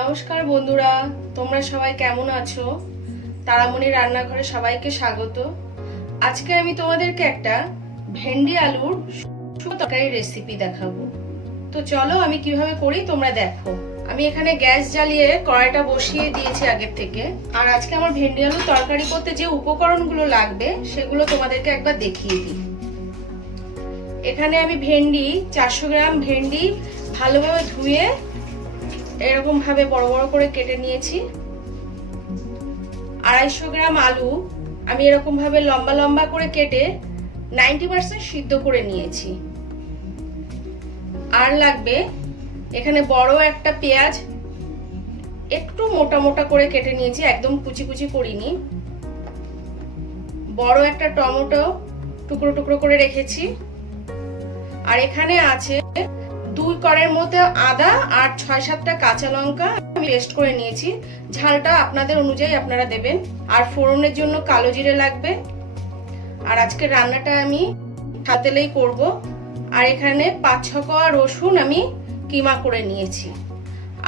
নমস্কার বন্ধুরা, তোমরা সবাই কেমন আছো? তারামণি রান্নাঘরে সবাইকে স্বাগত। আজকে আমি তোমাদেরকে একটা ভেন্ডি আলুর শুকনো তরকারির রেসিপি দেখাবো। তো চলো আমি কিভাবে করি তোমরা দেখো। আমি এখানে গ্যাস জ্বালিয়ে কড়াইটা বসিয়ে দিয়েছি আগের থেকে। আর আজকে আমার ভেন্ডি আলুর তরকারি করতে যে উপকরণগুলো লাগবে সেগুলো তোমাদেরকে একবার দেখিয়ে দিই। এখানে আমি 400 গ্রাম ভেন্ডি ভালোভাবে ধুয়ে এরকম ভাবে বড় বড় করে কেটে নিয়েছি। 250 গ্রাম আলু আমি এরকম ভাবে লম্বা লম্বা করে কেটে 90% সিদ্ধ করে নিয়েছি। আর লাগবে এখানে বড় একটা পেঁয়াজ একটু মোটা মোটা করে কেটে নিয়েছি, একদম কুচি কুচি করিনি। বড় একটা টমেটো টুকরো টুকরো করে রেখেছি। আর এখানে আছে 2 কোয়ারের মতো আদা আর 6-7টা কাঁচা লঙ্কা আমি পেস্ট করে নিয়েছি। ঝালটা আপনাদের অনুযায়ী আপনারা দেবেন। আর ফোড়নের জন্য কালো জিরে লাগবে। আর আজকে রান্নাটা আমি সাদা তেলেই করব। আর এখানে 5-6 কোয়া রসুন আমি কিমা করে নিয়েছি।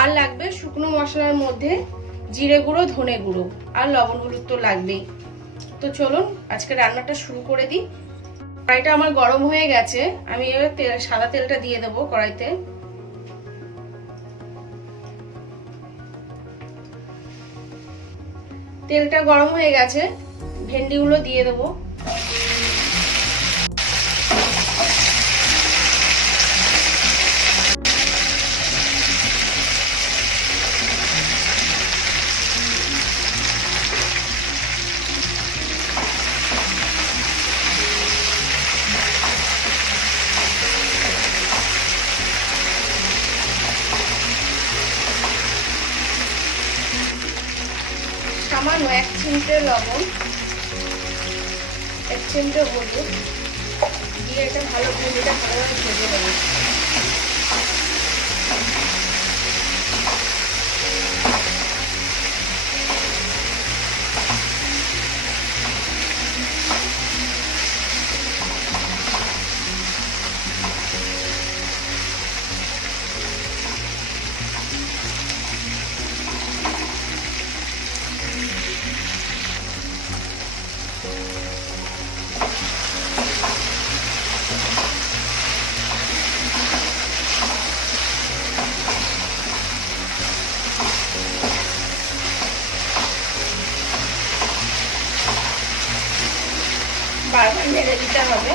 আর লাগবে শুকনো মশলার মধ্যে জিরে গুঁড়ো, ধনে গুঁড়ো আর লবণ হলুদ তো লাগবেই। তো চলুন আজকে রান্নাটা শুরু করে দিই। কড়াইটা আমার গরম হয়ে গেছে, আমি সাদা তেলটা দিয়ে দেবো কড়াইতে। তেলটা গরম হয়ে গেছে, ভেন্ডিগুলো দিয়ে দেবো। সামান্য 1 চিমটে লবণ, 1 চিমটে হলুদ দিয়ে এটা ভেন্ডিটা ভালোভাবে ভেজে নেব। বারবার নেড়ে দিতে হবে।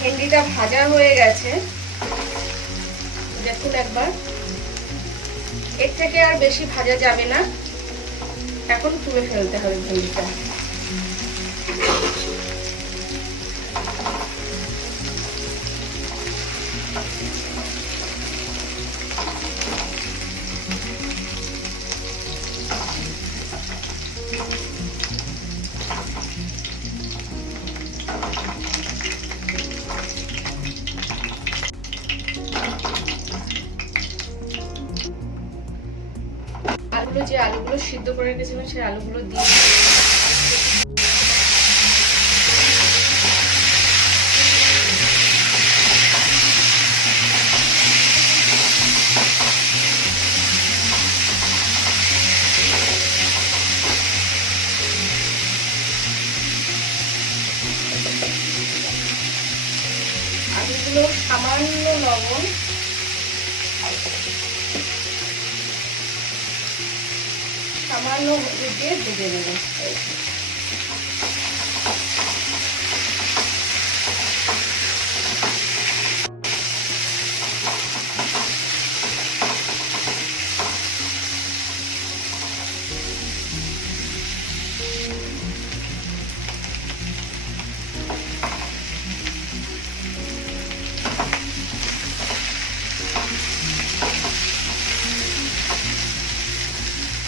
ভেন্ডিটা ভাজা হয়ে গেছে, দেখুন একবার। এর থেকে আর বেশি ভাজা যাবে না, এখন তুলে ফেলতে হবে ভেন্ডিটা। যে আলুগুলো সিদ্ধ করে রেখেছিলাম সেই আলুগুলো দিয়ে আলুগুলো সামান্য লবণ, সামান্য হলুদ দিয়ে ভেজে নেব।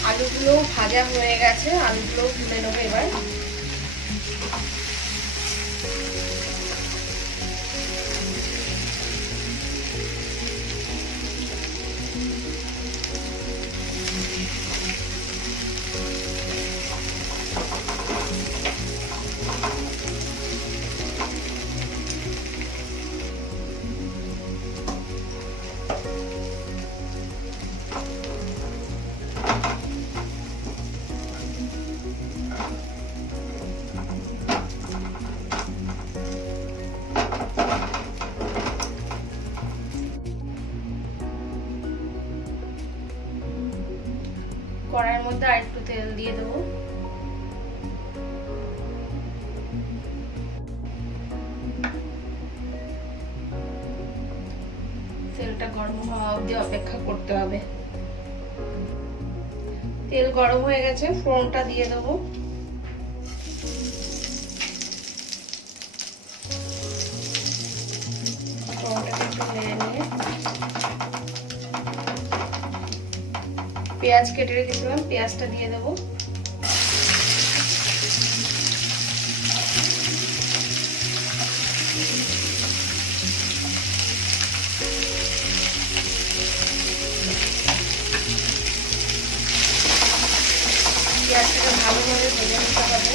আলুগুলো ভাজা হয়ে গেছে, আলুগুলো তুলে নেবো এবার। কড়াইয়ের মধ্যে আর একটু তেল দিয়ে দেবো। তেলটা গরম হওয়া অবধি অপেক্ষা করতে হবে। তেল গরম হয়ে গেছে, ফোড়নটা দিয়ে দেবো। ফোড়নটাকে একটু নেড়ে নিয়ে পেঁয়াজ কেটে রেখেছিলাম, পেঁয়াজটা দিয়ে দেবো। পেঁয়াজটাকে ভালোভাবে ভেজে নিতে হবে।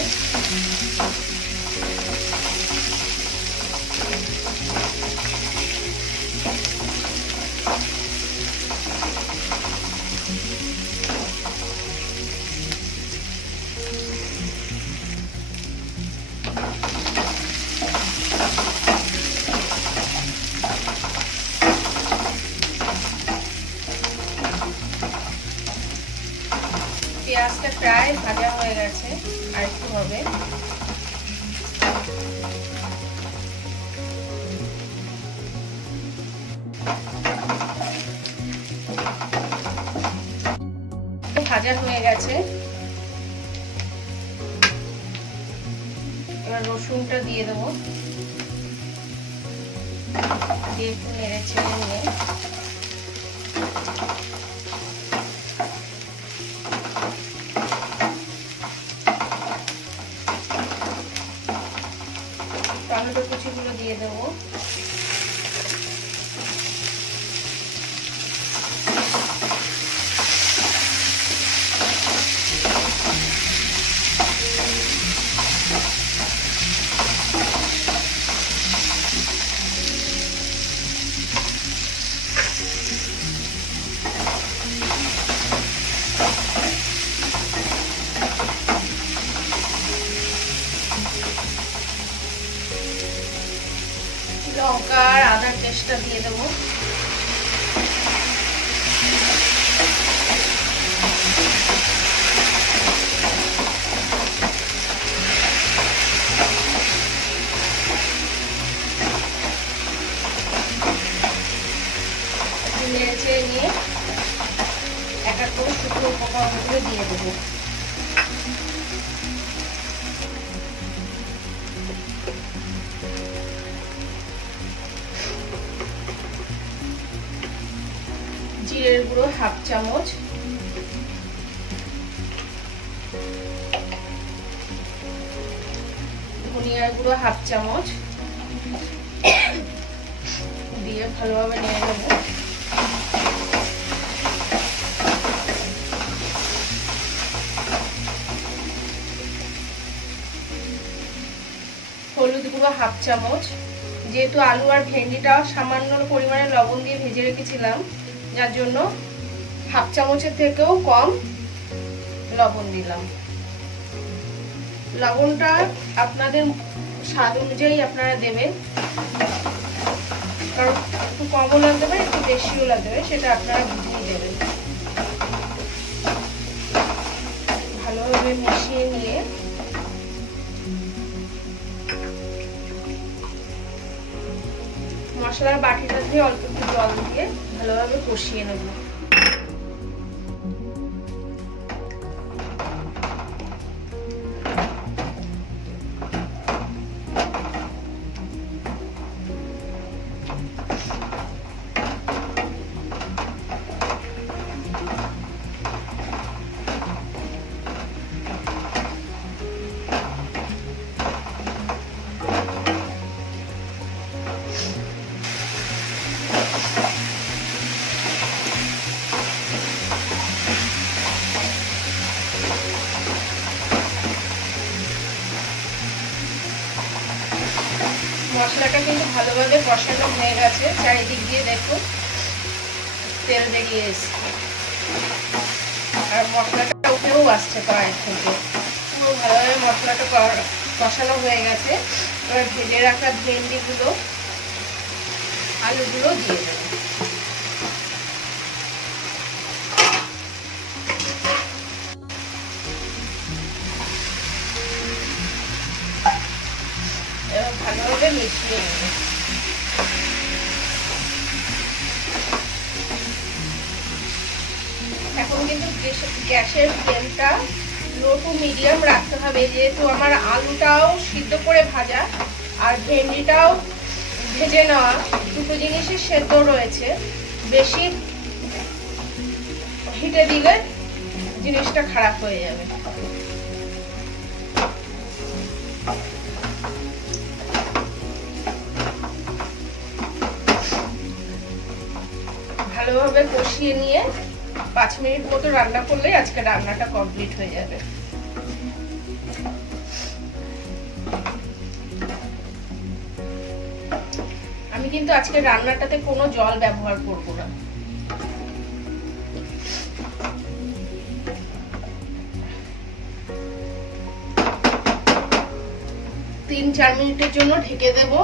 পেঁয়াজটা প্রায় ভাজা হয়ে গেছে, আর একটু হবে। ভাজা হয়ে গেছে, এবার রসুনটা দিয়ে দেবো, দিয়ে একটু নেড়ে ছেড়ে নিয়ে টমেটো কুচিগুলো দিয়ে দেবো। লঙ্কা আর আদার পেস্টটা দিয়ে দেবো। নেড়ে নিয়ে এক এক করে শুকনো উপকরণগুলো দিয়ে দেবো। জিরের গুঁড়ো 1/2 চামচ, ধনিয়ার গুঁড়ো 1/2 চামচ দিয়ে ভালোভাবে নেড়ে নেবো। হলুদ গুঁড়ো 1/2 চামচ, যেহেতু আলু আর ভেন্ডিটা সামান্য পরিমাণে লবণ দিয়ে ভেজে রেখেছিলাম, যার জন্য 1/2 চামচের থেকেও কম লবণ দিলাম। লবণটা আপনাদের স্বাদ অনুযায়ী আপনারা দেবেন, কারণ একটু কমও লাগতে পারে, একটু বেশিও লাগতে পারে, সেটা আপনারা বুঝেই দেবেন। ভালোভাবে মিশিয়ে নিয়ে মশলার বাটিটা দিয়ে অল্প একটু জল দিয়ে ভালোভাবে কষিয়ে নেব। মশলাটা কিন্তু ভালোভাবে কষানো হয়ে গেছে, চারিদিক দিয়ে দেখুন তেল বেরিয়ে এসছে, আর মশলাটা উঠেও আসছে কড়াই থেকে। পুরো ভালোভাবে মশলাটা কষানো হয়ে গেছে। এবার ভেজে রাখা ভেন্ডিগুলো, আলুগুলো দিয়ে দেবো। মিশিয়ে নেব। এখন কিন্তু গ্যাসের ফ্লেমটা লো টু মিডিয়াম রাখতে হবে, যেহেতু আমার আলুটাও সিদ্ধ করে ভাজা আর ভেন্ডিটাও ভেজে নেওয়া, দুটো জিনিসই সেদ্ধ রয়েছে। বেশি হিটে দিলে জিনিসটা খারাপ হয়ে যাবে। ভালোভাবে কষিয়ে নিয়ে 5 মিনিট মতো রান্না করলেই আজকে রান্নাটা কমপ্লিট হয়ে যাবে। আমি কিন্তু আজকে রান্নাটাতে কোনো জল ব্যবহার করব না। তিন 4 মিনিটের জন্য ঢেকে দেব।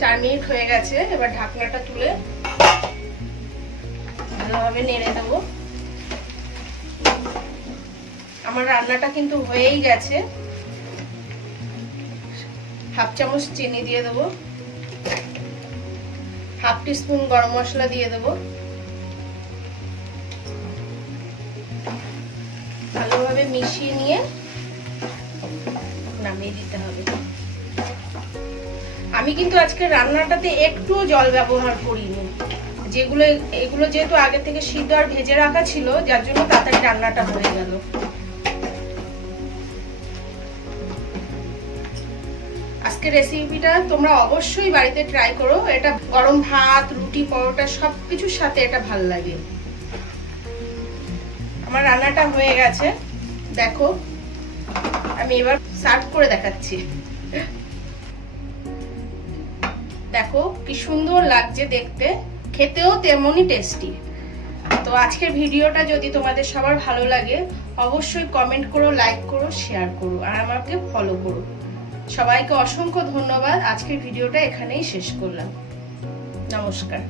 চার মিনিট হয়ে গেছে, এবার ঢাকনাটা তুলে ভালোভাবে নেড়ে দেব। আমার রান্নাটা কিন্তু হয়েই গেছে। হাফ চামচ চিনি দিয়ে দেব, হাফ টিস্পুন গরম মশলা দিয়ে দেব, ভালোভাবে মিশিয়ে নিয়ে নামিয়ে দিতে হবে। আমি কিন্তু আজকে রান্নাটাতে একটুও জল ব্যবহার করিনি, এগুলো যেহেতু আগে থেকে সিদ্ধ আর ভেজে রাখা ছিল, যার জন্য তাড়াতাড়ি রান্নাটা হয়ে গেল। আজকে রেসিপিটা তোমরা অবশ্যই বাড়িতে ট্রাই করো। এটা গরম ভাত, রুটি, পরোটা সবকিছুর সাথে এটা ভাল লাগে। আমার রান্নাটা হয়ে গেছে, দেখো। আমি এবার সার্ভ করে দেখাচ্ছি। দেখো কি সুন্দর লাগছে দেখতে, খেতেও তেমনই টেস্টি। তো আজকের ভিডিওটা যদি তোমাদের সবার ভালো লাগে, অবশ্যই কমেন্ট করো, লাইক করো, শেয়ার করো আর আমাকে ফলো করো। সবাইকে অসংখ্য ধন্যবাদ। আজকের ভিডিওটা এখানেই শেষ করলাম। নমস্কার।